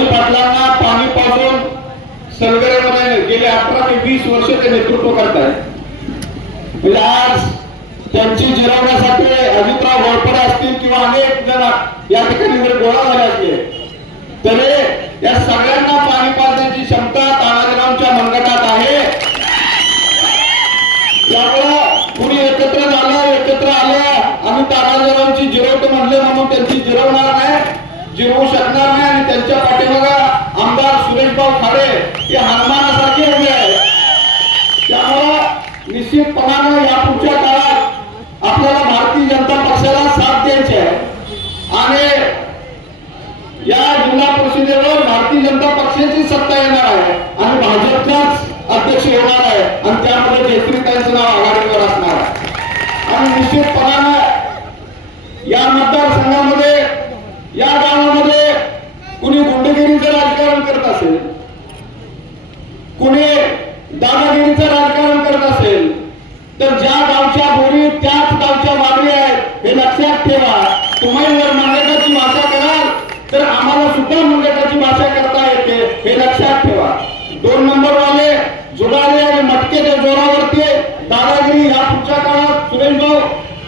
दाजी पाटलांना पाणी पाजून सलगरेमध्ये गेले 18 ते 20 वर्ष ते नेतृत्व करतायत। आज त्यांची जिरवण्यासाठी अजितराव घोरपडे असतील किंवा अनेक जण या ठिकाणी जर गोळा झाले असले तरी या सगळ्यांना पाणी पाजण्याची क्षमता तानाजीरावांच्या मनगटात आहे। त्यामुळे कुणी एकत्र झालं, एकत्र आलं आम्ही तानाजीरावांची जिरवतो म्हणले म्हणून त्यांची जिरवणार नाही, जिरवू शकणार नाही। आणि त्यांच्या पाठीमागे आमदार सुरेशभाऊ खाडे हे हनुमानासारखे उभे आहेत। त्यामुळे निश्चितपणाने या पुढच्या काळात आपल्याला भारतीय जनता पक्षाला साथ द्यायची आहे आणि या जिल्हा परिषदेवर भारतीय जनता पक्षाची सत्ता येणार आहे आणि भाजपचाच अध्यक्ष होणार आहे आणि त्यामध्ये जयश्रीताईंचं नाव आघाडीवर असणार आहे। आणि निश्चितपणाने या मतदारसंघामध्ये या गावामध्ये कुणी गुंडगिरीचं राजकारण करत असेल, कुणी दादागिरीचं राजकारण करत असेल तर ज्या गावच्या बोरी त्याच गावच्या मागणी आहेत हे लक्षात ठेवा। तुम्ही जर मंगटाची भाषा कराल तर आम्हाला सुद्धा मंगटाची भाषा करता येते हे लक्षात ठेवा। 2 नंबर वाले जुगारे आणि मटकेच्या जोरावरती दादागिरी या पुढच्या काळात सुरेशभाऊ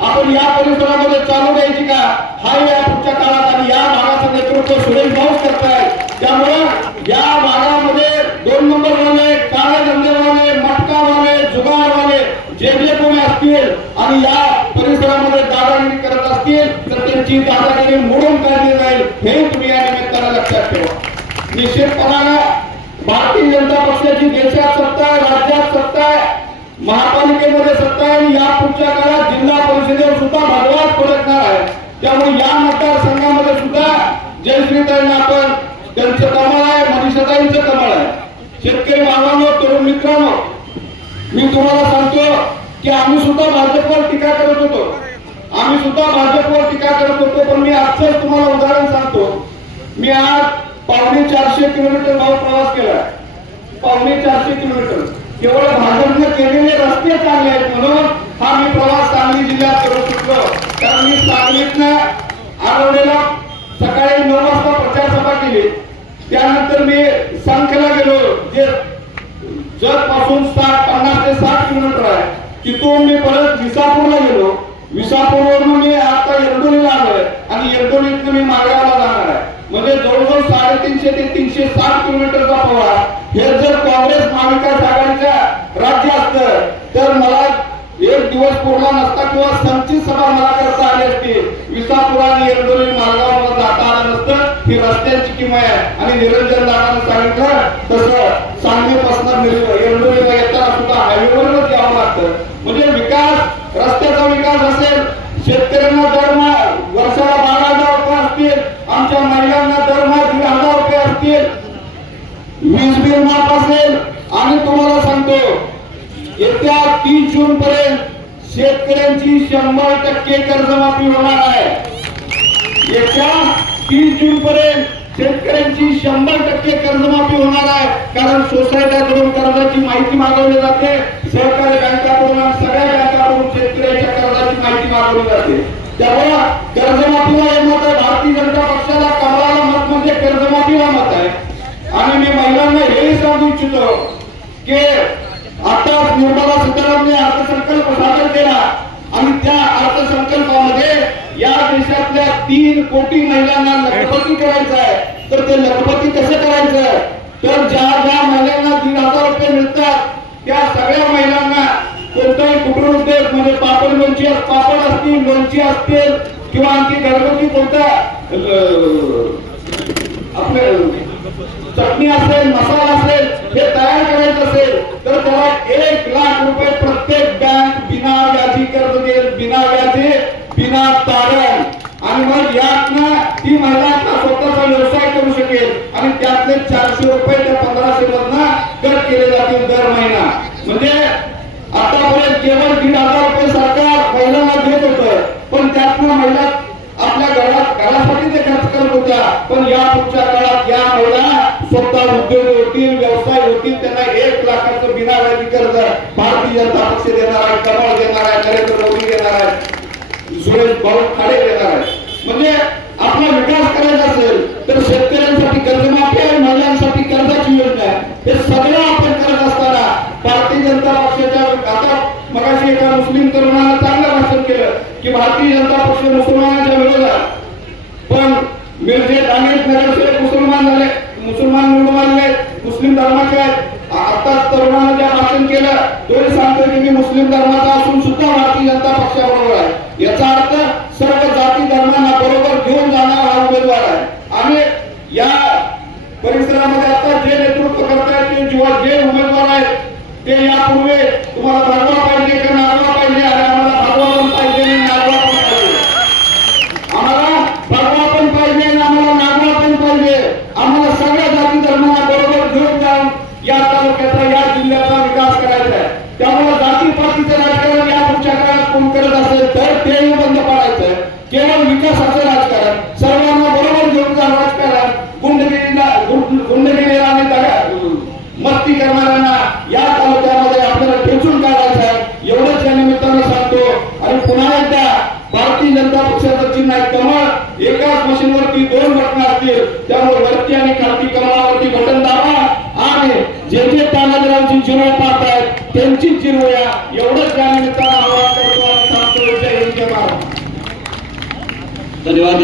आपण या परिसरामध्ये चालू द्यायची का हा या पुढच्या काळात आणि या भागाचं नेतृत्व सुरेशभाऊच करतायत। त्यामुळे या भागामध्ये 2 नंबर वाले, काळे धंदेवाले, मटकावाले, जुगारवाले जे कोणी असतील आणि या परिसरामध्ये दादागिरी करत असतील तर त्यांची दादागिरी मोडून काढली जाईल हे तुम्ही या निमित्ताने लक्षात ठेवा। निश्चितपणाने भारतीय जनता पक्षाची देशात सत्ता आहे, राज्यात सत्ता आहे, महापालिकेमध्ये सत्ता आहे आणि या पुढच्या काळात जिल्हा परिषदेवर सुद्धा भरवाच पडणार आहे। त्यामुळे या मतदारसंघामध्ये सुद्धा जयश्रीताईंना आपण त्यांचं कमळ आहे, मनीषाताईंचं कमळ आहे। शेतकरी बांधवांनो, तरुण मित्रांनो, मी तुम्हाला सांगतो की आम्ही सुद्धा भाजपवर टीका करत होतो, आम्ही सुद्धा भाजपवर टीका करत होतो, पण मी आजच तुम्हाला उदाहरण सांगतो। मी आज 450 किलोमीटर गाव प्रवास केला, 450 किलोमीटर केवळ भाजपने केलेले रस्ते चांगले आहेत म्हणून हा मी प्रवास सांगली जिल्ह्यात करू शकलो। कारण मी सांगलीतनं आरवडेला सकाळी 9 वाजता प्रचार सभा केली, त्यानंतर मी संखेला गेलो जे जत पासून 50 ते 60 किलोमीटर आहे, तिथून मी परत विसापूरला गेलो, विसापूरवरून मी आता एरडोलीला आलोय आणि एरडोलीतून मी माळेगावला जाणार आहे। म्हणजे जवळजवळ 350 ते 360 किलोमीटरचा प्रवास। हे जर काँग्रेस महाविकास आघाडीच्या राज्य असतं तर मला एक दिवस पूर्ण नसता किंवा संचित सभा मला करता आली असती। विसापूर आणि एरडोली मार्गावर जाता आलं नसतं। ही रस्त्यांची किंमत आहे आणि निरंजन दादाने सांगितलं तसं सांगलीपासून एरडोलीला येताना सुद्धा हायवेवरच यावं लागतं। म्हणजे विकास, रस्त्याचा विकास असेल, शेतकऱ्यांना दरमहा वर्षाला 12,000 रुपये असतील, आमच्या महिलांना दरमहा 1,500 रुपये असतील, वीज बिल माफ असेल आणि तुम्हाला सांगतो येत्या 30 जून पर्यंत शेतकऱ्यांची 100% कर्जमाफी होणार आहे। येत्या 30 जून पर्यंत शेतकऱ्यांची 100% कर्जमाफी होणार आहे। कारण सोसायट्याकडून कर्जाची माहिती मागवली जाते, सहकारी बँकाकडून आणि सगळ्या बँकाकडून शेतकऱ्यांच्या कर्जाची माहिती मागवली जाते। त्यामुळे कर्जमाफीला हे मत आहे, भारतीय जनता पक्षाला कमळाला मत म्हणजे कर्जमाफीला मत आहे। आणि मी महिलांना हेही सांगू इच्छितो की आता निर्मला सीतारामने अर्थसंकल्प सादर केला आणि त्या अर्थसंकल्पामध्ये या देशातल्या 3 कोटी महिलांना लखपती करायचं आहे। तर ते लखपती कसं करायचं तर ज्या ज्या महिलांना 1,500 रुपये मिळतात त्या सगळ्या महिलांना कोणताही कुटीर उद्योग म्हणजे पापड लोणची, पापड असतील, लोणची असतील किंवा आणखी घरगुती कोणता आपले चटणी असेल, मसाला असेल हे तयार करायचं असेल तर त्याला 1 लाख रुपये प्रत्येक बँक बिना व्याजी कर्ज देईल, बिना व्याजी, बिना तारण। आणि मग यातनं ती महिला स्वतःचा व्यवसाय करू शकेल आणि त्यातले 400 रुपये त्या 1500 मधनं कट केले जातील दर महिना। म्हणजे आतापर्यंत केवळ 1,500 रुपये सरकार महिलांना देत होतं, पण त्यातनं महिला आपल्या घरासाठी ते खर्च करत होत्या। पण या पुढच्या काळात या महिला स्वतः उद्योग होतील, व्यवसाय होतील, त्यांना 1 लाखाचं बिना व्याजी कर्ज भारतीय जनता पक्ष देणार आहे, कमळ देणार आहे, नरेंद्र मोदी देणार आहे, सुरेशभाऊ खाडे देणार आहे। म्हणजे आपला विकास करायचा असेल तर शेतकऱ्यांसाठी कर्जमाफी मुस्लिम तरुणांना चांगलं भाषण केलं की भारतीय जनता पक्ष मुसलमानांच्या विरोधात, पण मिरजेत अनेक नगरसेवक मुसलमान झाले, मुसलमान निवडून आले, मुस्लिम धर्माचे आहेत. आताच तरुणांना ज्या भाषण केलं तोही सांगतोय की मी मुस्लिम धर्माचा असून सुद्धा भारतीय जनता पक्षाबरोबर आहे. याचा अर्थ सर्व जाती धर्मांना बरोबर घेऊन जाणारा हा उमेदवार आहे. आणि या परिसरामध्ये आता जे नेतृत्व करतायत ते जे उमेदवार आहेत ते यापूर्वी तुम्हाला भगवा पाहिजे का नागवा पाहिजे, आणि आम्हाला भगवा पण पाहिजे आणि नागवा पण पाहिजे. आम्हाला भगवा पण पाहिजे आणि आम्हाला नागवा पण पाहिजे. आम्हाला सगळ्या जाती धर्मांना बरोबर घेऊन जाऊन या तालुक्याचा, या जिल्ह्याचा विकास करायचा आहे. त्यामुळे जातीपातीचं राजकारण या पुढच्या काळात कोण करत असेल तर तेही बंद पाडायचं. केवळ विकासाचं राजकारण, सर्वांना बरोबर घेऊन जाणं राजकारण, गुंडगिरीला आणि मस्ती करणाऱ्यांना या तालुक्यामध्ये आपल्याला ठेचून काढायचं आहे. एवढंच या निमित्तानं सांगतो. आणि पुन्हा एकदा भारतीय जनता पक्षाचं चिन्ह आहे कमळ. एकाच मशीनवरती 2 बटणं असतील, त्यामुळे वरती आणि खालती कमळावरती बटन दाबा आणि जे जे तानाजीरावची जिरव पाहतायत त्यांची जिरवूया. एवढंच या निमित्तानं आवाहन करतो आणि सांगतो. जय हिंद, जय महाराष्ट्र. धन्यवाद.